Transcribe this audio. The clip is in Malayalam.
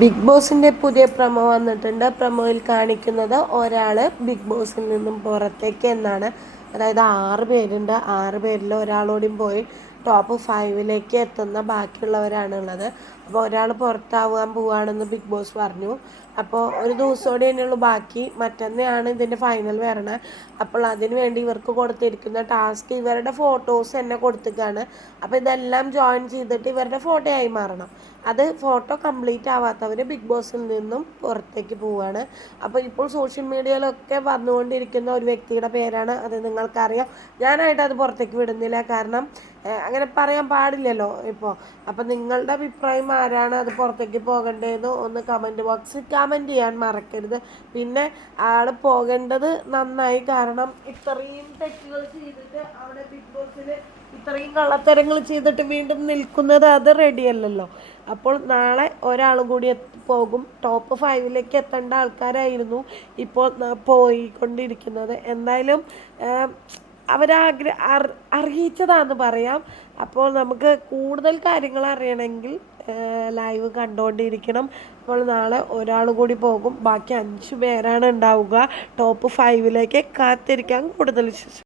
ബിഗ് ബോസിന്റെ പുതിയ പ്രമോ വന്നിട്ടുണ്ട്. പ്രമോയിൽ കാണിക്കുന്നത് ഒരാൾ ബിഗ് ബോസിൽ നിന്നും പുറത്തേക്ക് എന്നാണ്. അതായത് ആറ് പേരുണ്ട്. ആറ് പേരിൽ ഒരാളോടും പോയി ടോപ്പ് ഫൈവിലേക്ക് എത്തുന്ന ബാക്കിയുള്ളവരാണുള്ളത്. അപ്പോൾ ഒരാൾ പുറത്താവാൻ പോവുകയാണെന്ന് ബിഗ് ബോസ് പറഞ്ഞു. അപ്പോൾ ഒരു ദിവസം കൂടി തന്നെയുള്ളൂ ബാക്കി. മറ്റന്നെയാണ് ഇതിന്റെ ഫൈനൽ വരണത് അപ്പോൾ അതിന് വേണ്ടി ഇവർക്ക് കൊടുത്തിരിക്കുന്ന ടാസ്ക് ഇവരുടെ ഫോട്ടോസ് തന്നെ കൊടുത്തിക്കാണ്. അപ്പോൾ ഇതെല്ലാം ജോയിൻ ചെയ്തിട്ട് ഇവരുടെ ഫോട്ടോ ആയി മാറണം. അത് ഫോട്ടോ കംപ്ലീറ്റ് ആവാത്തവർ ബിഗ് ബോസിൽ നിന്നും പുറത്തേക്ക് പോവുകയാണ് അപ്പോൾ ഇപ്പോൾ സോഷ്യൽ മീഡിയയിലൊക്കെ വന്നുകൊണ്ടിരിക്കുന്ന ഒരു വ്യക്തിയുടെ പേരാണ്. അത് നിങ്ങൾക്കറിയാം. ഞാനായിട്ട് അത് പുറത്തേക്ക് വിടുന്നില്ല. കാരണം അങ്ങനെ പറയാൻ പാടില്ലല്ലോ ഇപ്പോൾ അപ്പം നിങ്ങളുടെ അഭിപ്രായം ആരാണ്? അത് പുറത്തേക്ക് പോകേണ്ടതെന്ന് ഒന്ന് കമന്റ് ബോക്സിൽ കമന്റ് ചെയ്യാൻ മറക്കരുത്. പിന്നെ ആൾ പോകേണ്ടത് നന്നായി. കാരണം ഇത്രയും തെറ്റുകൾ ചെയ്തിട്ട് അവിടെ ബിഗ് ബോസിൽ ഇത്രയും കള്ളത്തരങ്ങൾ ചെയ്തിട്ട് വീണ്ടും നിൽക്കുന്നത് അത് റെഡിയല്ലല്ലോ അപ്പോൾ നാളെ ഒരാളും കൂടി പോകും. ടോപ്പ് ഫൈവിലേക്ക് എത്തേണ്ട ആൾക്കാരായിരുന്നു ഇപ്പോൾ പോയിക്കൊണ്ടിരിക്കുന്നത്. എന്തായാലും അവരാഗ്ര അറിയിച്ചതാന്ന് പറയാം. അപ്പോൾ നമുക്ക് കൂടുതൽ കാര്യങ്ങൾ അറിയണമെങ്കിൽ ലൈവ് കണ്ടുകൊണ്ടിരിക്കണം അപ്പോൾ നാളെ ഒരാൾ കൂടി പോകും. ബാക്കി അഞ്ച് പേരാണ് ഉണ്ടാവുക. ടോപ്പ് ഫൈവിലേക്ക് കാത്തിരിക്കാൻ കൂടുതൽ